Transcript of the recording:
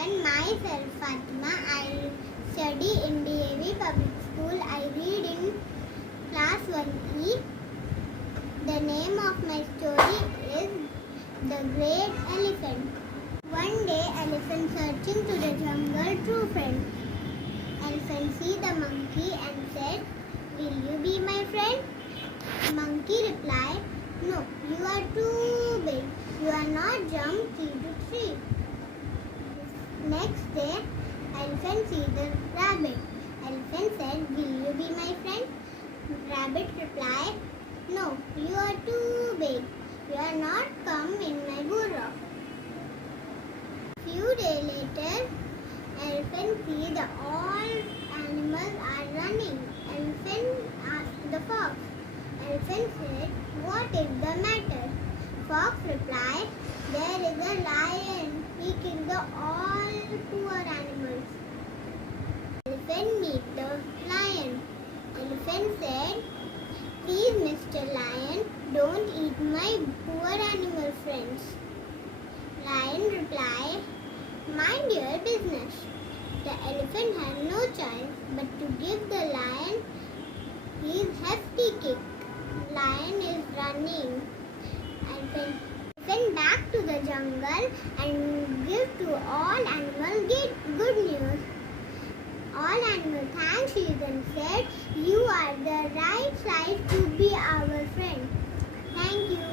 everyone, myself Fatima. I study in DAV Public School. I read in class 1E. The name of my story is The Great Elephant. One day, elephant searching to the jungle, true friend. Elephant see the monkey and said, "Will you be my friend?" Monkey replied, "No, you are too big. You are not jump tree to tree." Next day, elephant see the rabbit. Elephant said, "Will you be my friend?" Rabbit replied, "No, you are too big. You are not come in my burrow." Few days later, elephant see the all animals are running. Elephant asked the fox. Elephant said, "What is the matter?" Fox replied, "There is a lion. He killed the all poor animals." Elephant meet the lion. Elephant said, "Please, Mr. Lion, don't eat my poor animal friends." Lion replied, "Mind your business." The elephant had no choice but to give the lion his hefty kick. Lion is running. Elephant back to the jungle and give to all animals good news. All animals thanked him and said, "You are the right size to be our friend." Thank you.